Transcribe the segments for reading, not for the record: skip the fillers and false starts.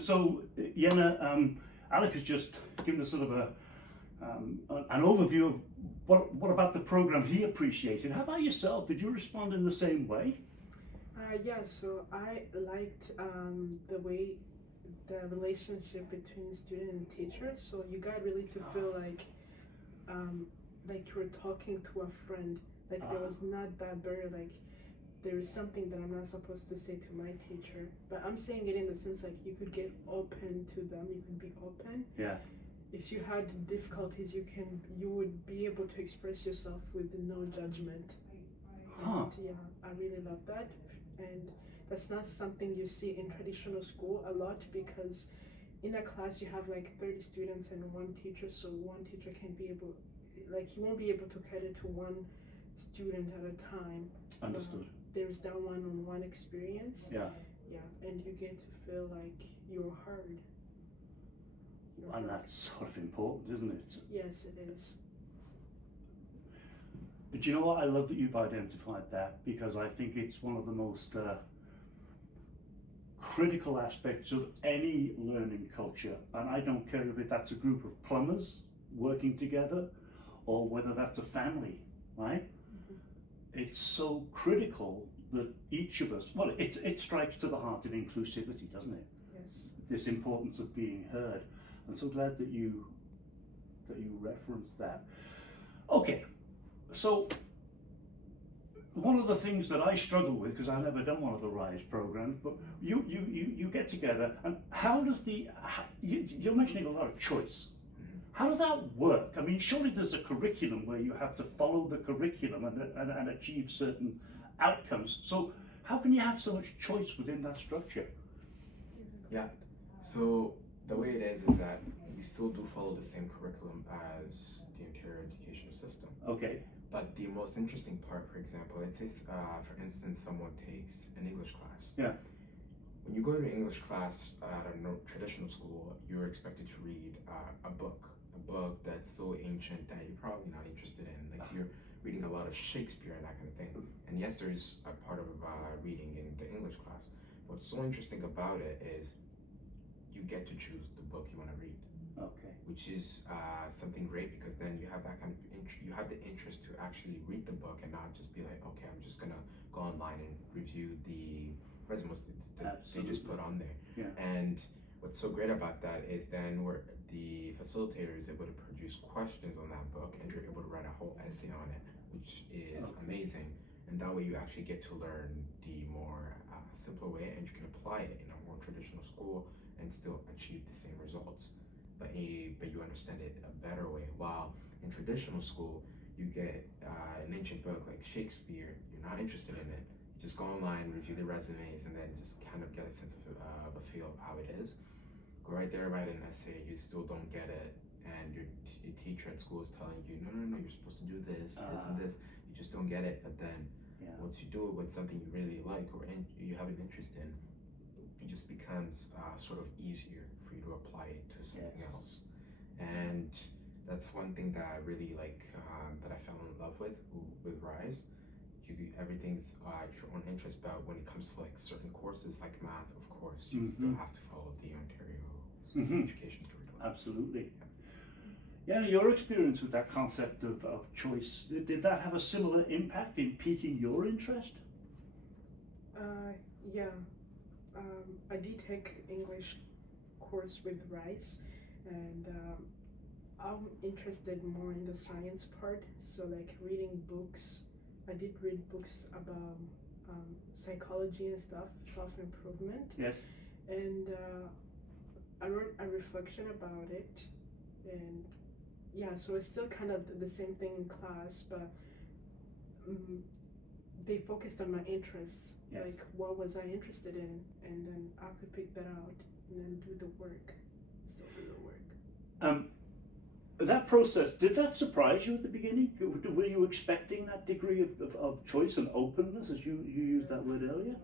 So Yenna, Alec has just given us sort of an overview of what about the program he appreciated. How about yourself? Did you respond in the same way? Yeah, so I liked the way the relationship between student and teacher. So you got really to feel like you were talking to a friend. Like there was not that barrier. Like there is something that I'm not supposed to say to my teacher, but I'm saying it in the sense like you could get open to them. You could be open. Yeah. If you had difficulties, you would be able to express yourself with no judgment. Huh. And yeah, I really love that. And that's not something you see in traditional school a lot, because in a class you have like 30 students and one teacher, so one teacher can be able, like you won't be able to cater to one student at a time. Understood. There's that one-on-one experience. Yeah. Yeah, and you get to feel like you're heard. And that's sort of important, isn't it? Yes, it is. But you know what? I love that you've identified that, because I think it's one of the most critical aspects of any learning culture. And I don't care if that's a group of plumbers working together or whether that's a family, right? Mm-hmm. It's so critical that each of us, well, it strikes to the heart in inclusivity, doesn't it? Yes. This importance of being heard. I'm so glad that you referenced that. Okay, so one of the things that I struggle with, because I've never done one of the RISE programs, but you get together, and how does you're mentioning a lot of choice. How does that work? I mean, surely there's a curriculum where you have to follow the curriculum and achieve certain outcomes. So how can you have so much choice within that structure? Yeah, so the way it is that we still do follow the same curriculum as the entire educational system. Okay. But the most interesting part, for example, let's say, for instance, someone takes an English class. Yeah. When you go to an English class at a traditional school, you're expected to read a book that's so ancient that you're probably not interested in. Like you're reading a lot of Shakespeare and that kind of thing. And yes, there's a part of reading in the English class. What's so interesting about it is you get to choose the book you want to read. Okay. Which is something great, because then you have that kind of you have the interest to actually read the book and not just be like, okay, I'm just gonna go online and review the resumes that they just put on there. Yeah. And what's so great about that is then where the facilitator is able to produce questions on that book, and you're able to write a whole essay on it, which is amazing. And that way you actually get to learn the more simpler way, and you can apply it in a more traditional school and still achieve the same results. But you understand it a better way. While in traditional school, you get an ancient book like Shakespeare, you're not interested in it. You just go online, review the resumes, and then just kind of get a sense of a feel of how it is. Go right there, write an essay, you still don't get it, and your teacher at school is telling you, no, you're supposed to do this, this, and this. You just don't get it. But then once you do it with something you really like or you have an interest in, it just becomes sort of easier for you to apply it to something else. And that's one thing that I really like, that I fell in love with RISE. Everything's at your own interest, but when it comes to like certain courses like math, of course, you still have to follow the Ontario education curriculum. Absolutely. Yeah, your experience with that concept of choice, did that have a similar impact in piquing your interest? Yeah. I did take English course with RISE, and I'm interested more in the science part. So like reading books, I did read books about psychology and stuff, self-improvement. Yes. And I wrote a reflection about it, and yeah, so it's still kind of the same thing in class, but they focused on my interests. Yes. Like what was I interested in, and then I could pick that out and then do the work. Still do the work. That process, did that surprise you at the beginning? Were you expecting that degree of choice and openness, as you used that word earlier?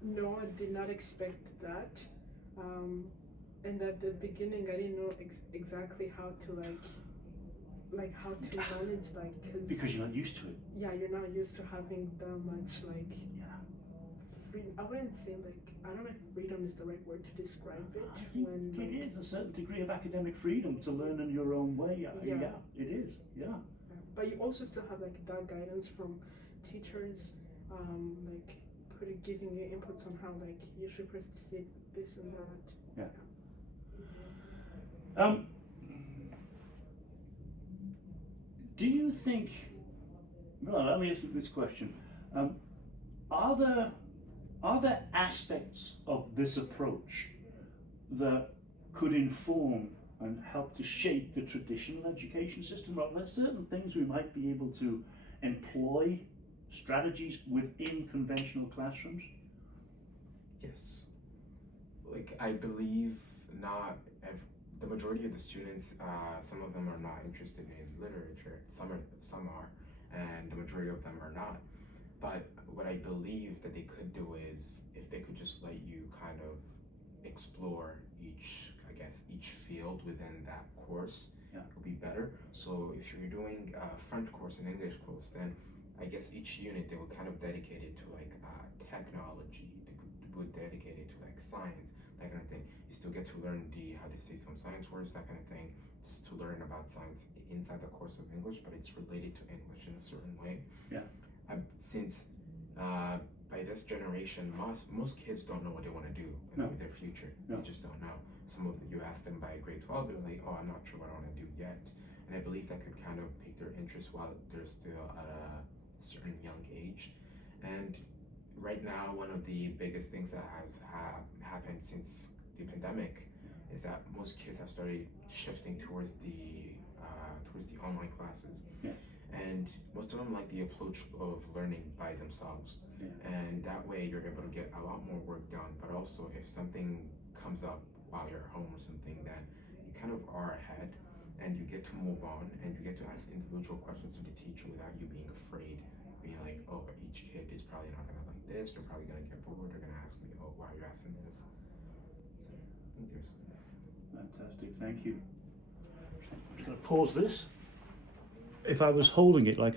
No, I did not expect that. And at the beginning, I didn't know exactly how to like how to manage, like, because you're not used to it. Yeah, you're not used to having that much like freedom. I wouldn't say like, I don't know if freedom is the right word to describe it. I think When it like, is a certain degree of academic freedom to learn in your own way. Yeah. Yeah, it is. Yeah. but you also still have like that guidance from teachers, like giving you inputs on how like you should proceed this and that. Yeah. Do you think? Well, let me ask you this question: Are there aspects of this approach that could inform and help to shape the traditional education system? Are there certain things we might be able to employ, strategies within conventional classrooms? Yes. Like, I believe the majority of the students, some of them are not interested in literature, some are, and the majority of them are not. But what I believe that they could do is, if they could just let you kind of explore each field within that course, Yeah. it would be better. So if you're doing a French course and English course, then I guess each unit they would kind of dedicate it to like technology, they would dedicate it to like science, that kind of thing. You still get to learn how to say some science words, that kind of thing, just to learn about science inside the course of English, but it's related to English in a certain way. Yeah. Since by this generation, most kids don't know what they want to do with their future. No. They just don't know. You ask them by grade 12, they're like, oh, I'm not sure what I want to do yet. And I believe that could kind of pique their interest while they're still at a certain young age. And right now, one of the biggest things that has happened since the pandemic is that most kids have started shifting towards the online classes. Yeah. And most of them like the approach of learning by themselves. Yeah. And that way you're able to get a lot more work done, but also if something comes up while you're at home or something, then you kind of are ahead and you get to move on and you get to ask individual questions to the teacher without you being afraid, being like, oh, each kid is probably not gonna like this, they're probably gonna get bored, they're gonna ask me, oh, why are you asking this? So I think there's Fantastic, thank you. I'm just going to pause this. If I was holding it like